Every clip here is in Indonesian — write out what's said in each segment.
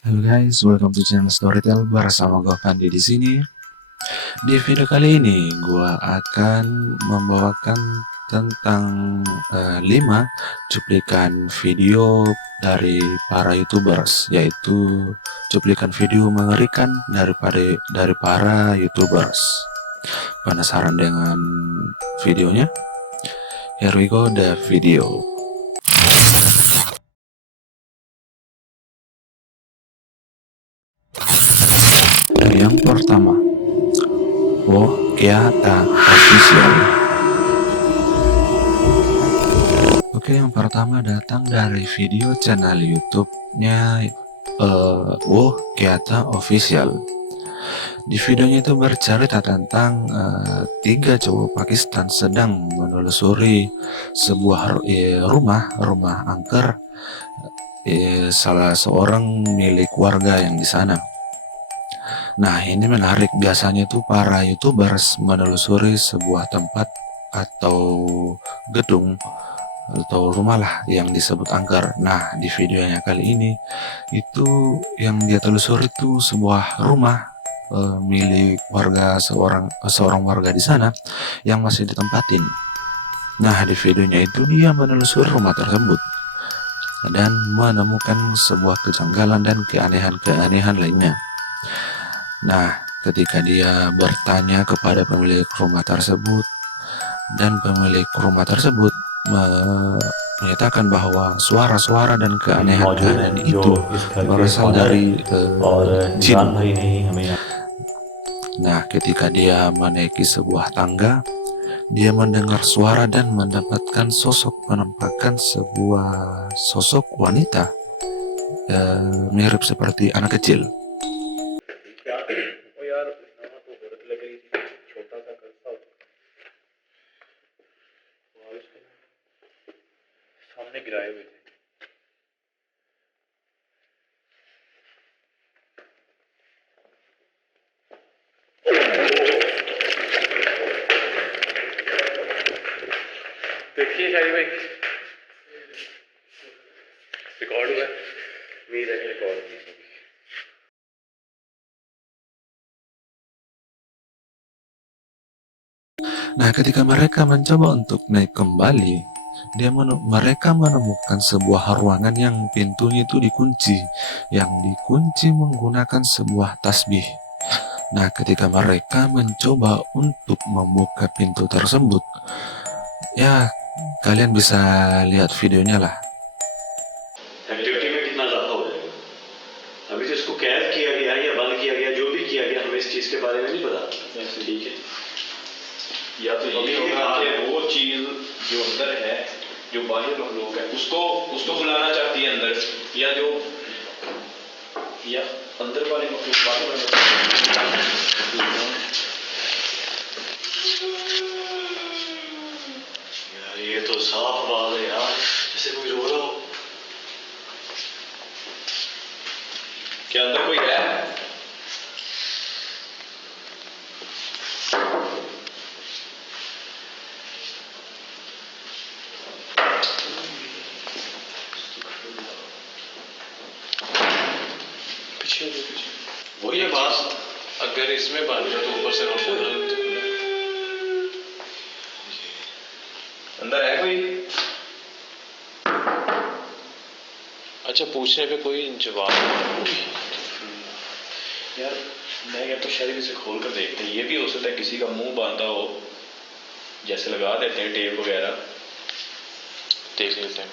Halo guys, welcome to channel Storytel bersama gue Pandi di sini. Di video kali ini gue akan membawakan tentang 5 cuplikan video dari para YouTubers, yaitu cuplikan video mengerikan dari para YouTubers. Penasaran dengan videonya? Here we go the video. Yang pertama, Woh Keata Official. Oke, yang pertama datang dari video channel YouTube-nya Woh Keata Official. Di videonya itu bercerita tentang 3 cowok Pakistan sedang menelusuri sebuah rumah angker salah seorang milik warga yang di sana. Nah, ini menarik. Biasanya tuh para YouTubers menelusuri sebuah tempat atau gedung atau rumah lah yang disebut angker. Nah, di videonya kali ini itu yang dia telusuri itu sebuah rumah milik seorang warga di sana yang masih ditempatin. Nah, di videonya itu dia menelusuri rumah tersebut dan menemukan sebuah kejanggalan dan keanehan-keanehan lainnya. Nah, ketika dia bertanya kepada pemilik rumah tersebut, dan pemilik rumah tersebut menyatakan bahwa suara-suara dan keanehan-keanehan itu berasal dari jin. Nah, ketika dia menaiki sebuah tangga, dia mendengar suara dan mendapatkan penampakan sebuah sosok wanita mirip seperti anak kecil. सामने गिराए हुए थे। देखिए शाही भाई, रिकॉर्ड हुआ है। उम्मीद है रिकॉर्ड हुई। Nah, ketika mereka mencoba untuk naik kembali, mereka menemukan sebuah ruangan yang pintunya itu dikunci menggunakan sebuah tasbih. Nah, ketika mereka mencoba untuk membuka pintu tersebut, ya kalian bisa lihat videonya lah. Activity में कितना इजाफा हो जाएगा? अभी तो इसको कैद किया गया या बंद किया गया, जो भी किया गया, हमें इस चीज के बारे में नहीं पता। ठीक है, या तो ये होगा कि वो चीज जो अंदर है, जो बाहर मखलूक है, उसको बुलाना चाहती है अंदर, या अंदर वाले मखलूक बाहर वाले यार, ये तो साफ बात है यार, जैसे कोई रो रहा हो। क्या अंदर कोई है? वही है बात, अगर इसमें बांध दिया तो ऊपर से रोशनी अंदर है कोई? अच्छा, पूछने पे कोई जवाब यार, मैं कहता तो शायद इसे खोल कर देखते हैं। ये भी हो सकता है किसी का मुंह बांधा हो, जैसे लगा देते हैं टेप वगैरह। देख लेते हैं,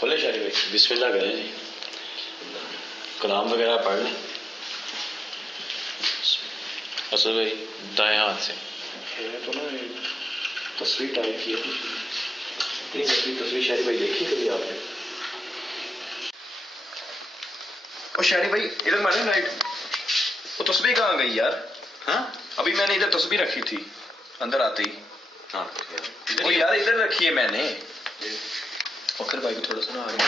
खोले शायद भाई। बिस्मिल्लाह करें जी, कलाम वगैरह पढ़ लें। असद भाई दाएं हाथ से तो ना तस्वीर टाइप की है, इतनी तस्वीर शायद भाई देखी कभी आपने? और शायरी भाई इधर मारे राइट, वो तस्वीर कहाँ गई यार? हाँ, अभी मैंने इधर तस्वीर रखी थी अंदर आते ही। हाँ यार, इधर रखी है मैंने। ओकर भाई थोड़ा सा ना आगे।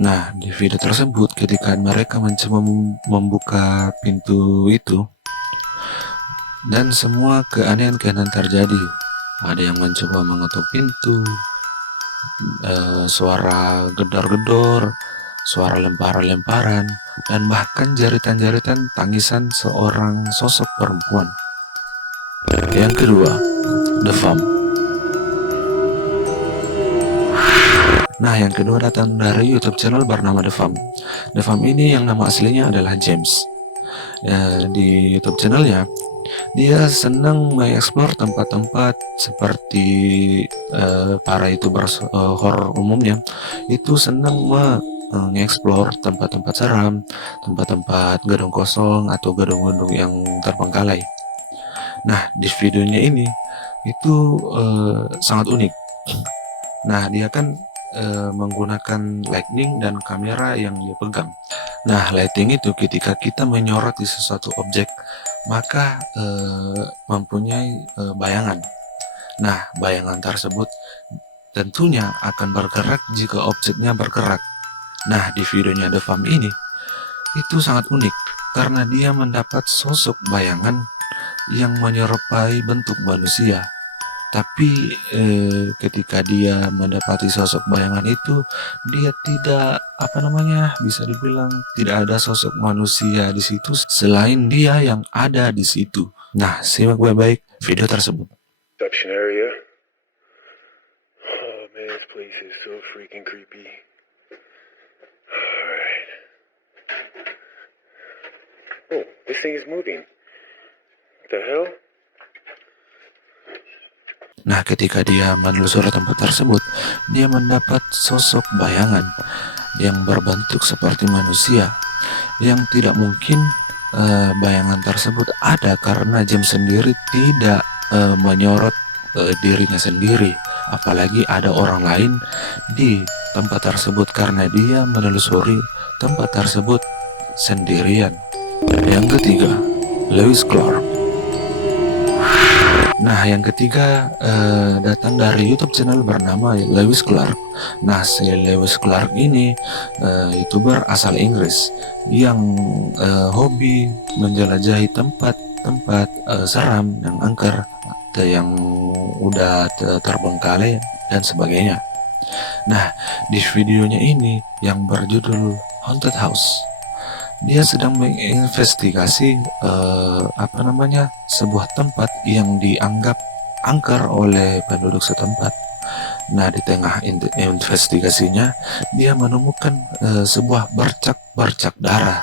Nah, di video tersebut ketika mereka mencoba membuka pintu itu, dan semua keanehan-keanehan terjadi. Ada yang mencoba mengetuk pintu, suara gedor-gedor, suara lemparan-lemparan, dan bahkan jeritan-jeritan tangisan seorang sosok perempuan. Yang kedua, The Farm. Nah, yang kedua datang dari YouTube channel bernama The Farm. The Farm ini yang nama aslinya adalah James. Di YouTube channelnya, dia senang mengeksplor tempat-tempat seperti para YouTubers horor umumnya itu senang mengeksplor tempat-tempat seram, tempat-tempat gedung kosong atau gedung-gedung yang terbengkalai. Nah, di videonya ini itu sangat unik. Nah, dia kan menggunakan lighting dan kamera yang dia pegang. Nah, lighting itu ketika kita menyorot di sesuatu objek, maka mempunyai bayangan. Nah, bayangan tersebut tentunya akan bergerak jika objeknya bergerak. Nah, di videonya The Farm ini, itu sangat unik, karena dia mendapat sosok bayangan yang menyerupai bentuk manusia. Tapi ketika dia mendapati sosok bayangan itu, dia tidak bisa dibilang tidak ada sosok manusia di situ selain dia yang ada di situ. Nah, simak baik-baik video tersebut. Reception area. Oh man, this place is so freaking creepy. Alright. Oh, this thing is moving. What the hell? Nah, ketika dia menelusuri tempat tersebut, dia mendapat sosok bayangan yang berbentuk seperti manusia, yang tidak mungkin bayangan tersebut ada karena James sendiri tidak menyorot dirinya sendiri, apalagi ada orang lain di tempat tersebut karena dia menelusuri tempat tersebut sendirian. Yang ketiga, Lewis Clark. Nah, yang ketiga datang dari YouTube channel bernama Lewis Clark. Nah, si Lewis Clark ini YouTuber asal Inggris yang hobi menjelajahi tempat-tempat seram yang angker, yang udah terbengkalai dan sebagainya. Nah, di videonya ini yang berjudul Haunted House, dia sedang menginvestigasi sebuah tempat yang dianggap angker oleh penduduk setempat. Nah, di tengah investigasinya, dia menemukan sebuah bercak-bercak darah.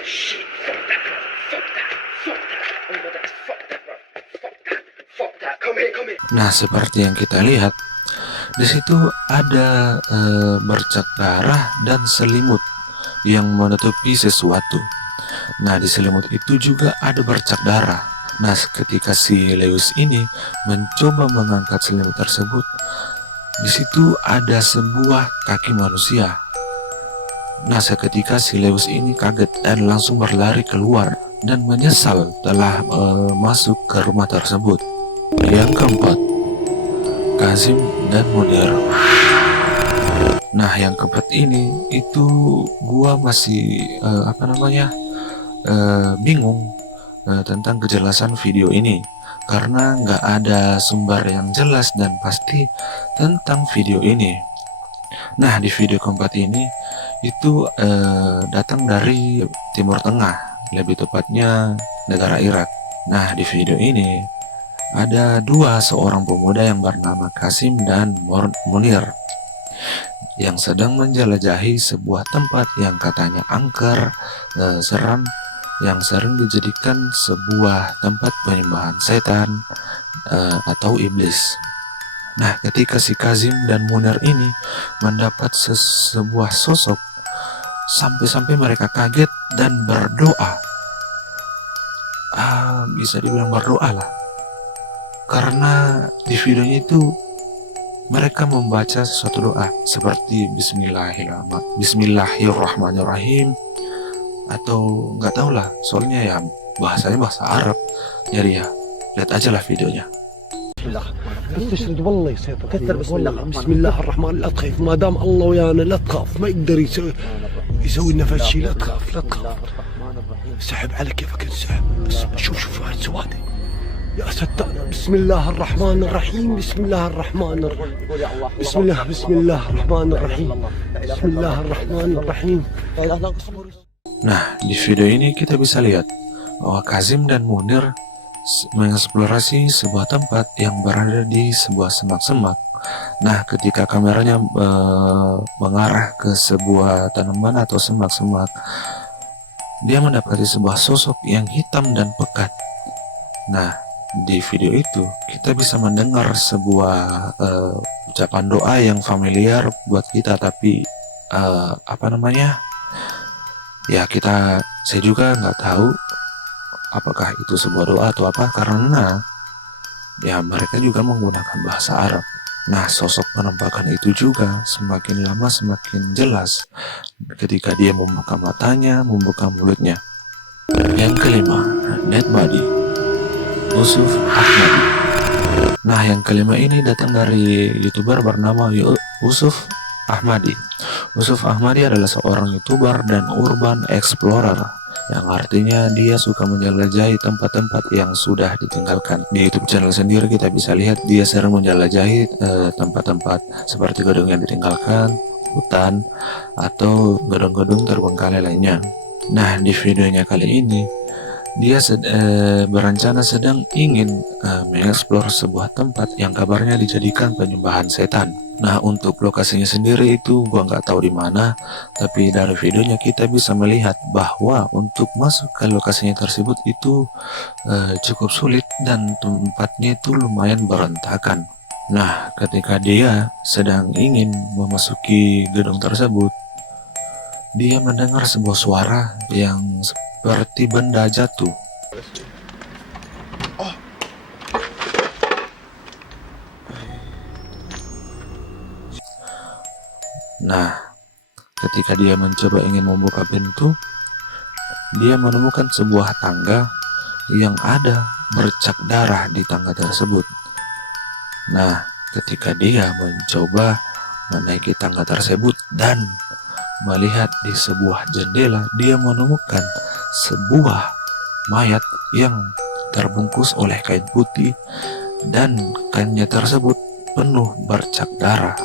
Shit, fuck that, bro. Fuck that. Oh my god, fuck that, bro. Fuck that. Come here. Nah, seperti yang kita lihat, di situ ada bercak darah dan selimut yang menutupi sesuatu. Nah, di selimut itu juga ada bercak darah. Nah, ketika si Lewis ini mencoba mengangkat selimut tersebut, di situ ada sebuah kaki manusia. Nah, seketika si Lewis ini kaget dan langsung berlari keluar dan menyesal telah masuk ke rumah tersebut. Yang keempat, Kazim dan Munir. Nah, yang keempat ini itu gua masih bingung tentang kejelasan video ini karena nggak ada sumber yang jelas dan pasti tentang video ini. Nah, di video keempat ini itu datang dari Timur Tengah, lebih tepatnya negara Irak. Nah, di video ini ada seorang pemuda yang bernama Kasim dan Munir yang sedang menjelajahi sebuah tempat yang katanya angker, seram, yang sering dijadikan sebuah tempat penyembahan setan atau iblis. Nah, ketika si Kazim dan Munir ini mendapat sebuah sosok, sampai-sampai mereka kaget dan berdoa. Bisa dibilang berdoa lah, karena di videonya itu mereka membaca sesuatu doa seperti Bismillahirrahmanirrahim, atau nggak tahu lah, soalnya ya bahasanya bahasa Arab, jadi ya lihat aja lah videonya. Bismillah. تشرد والله يسيطر كثر بسم الله الرحمن لا تخاف ما دام الله ويانا لا تخاف ما يقدر يسوي لنا فد شيء لا تخاف لا تخاف سحب على كيفك انسحب بس شوف هاي السوادة يا ستار بسم الله الرحمن الرحيم بسم الله الرحمن الرحيم بسم الله الرحمن الرحيم بسم الله الرحمن الرحيم. Nah, di video ini kita bisa lihat bahwa Kazim dan Munir mengeksplorasi sebuah tempat yang berada di sebuah semak-semak. Nah, ketika kameranya mengarah ke sebuah tanaman atau semak-semak, dia mendapati sebuah sosok yang hitam dan pekat. Nah, di video itu kita bisa mendengar sebuah ucapan doa yang familiar buat kita, tapi saya juga nggak tahu apakah itu sebuah doa atau apa, karena ya mereka juga menggunakan bahasa Arab. Nah, sosok penampakan itu juga semakin lama semakin jelas ketika dia membuka matanya, membuka mulutnya. Yang kelima, Dead Body, Usuf Ahmadi. Nah, yang kelima ini datang dari YouTuber bernama Usuf Ahmadi. Usuf Ahmadi adalah seorang YouTuber dan urban explorer, yang artinya dia suka menjelajahi tempat-tempat yang sudah ditinggalkan. Di YouTube channel sendiri kita bisa lihat dia sering menjelajahi tempat-tempat seperti gedung yang ditinggalkan, hutan, atau gedung-gedung terbengkalai lainnya. Nah, di videonya kali ini dia berencana sedang ingin mengeksplor sebuah tempat yang kabarnya dijadikan penyembahan setan. Nah, untuk lokasinya sendiri itu gua nggak tahu di mana, tapi dari videonya kita bisa melihat bahwa untuk masuk ke lokasinya tersebut itu cukup sulit dan tempatnya itu lumayan berantakan. Nah, ketika dia sedang ingin memasuki gedung tersebut, dia mendengar sebuah suara yang seperti benda jatuh. Nah, ketika dia mencoba ingin membuka pintu, dia menemukan sebuah tangga yang ada bercak darah di tangga tersebut. Nah, ketika dia mencoba menaiki tangga tersebut dan melihat di sebuah jendela, dia menemukan sebuah mayat yang terbungkus oleh kain putih dan kainnya tersebut penuh bercak darah.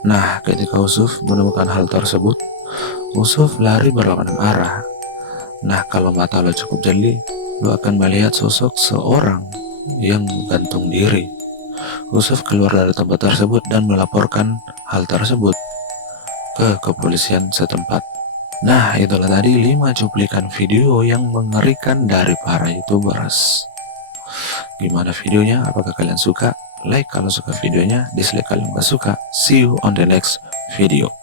Nah, ketika Usuf menemukan hal tersebut, Usuf lari berlawanan arah. Nah, kalau mata lo cukup jeli, lo akan melihat sosok seorang yang gantung diri. Usuf keluar dari tempat tersebut dan melaporkan hal tersebut ke kepolisian setempat. Nah, itulah tadi 5 cuplikan video yang mengerikan dari para YouTubers. Gimana videonya? Apakah kalian suka? Like kalau suka videonya, dislike kalau nggak suka. See you on the next video.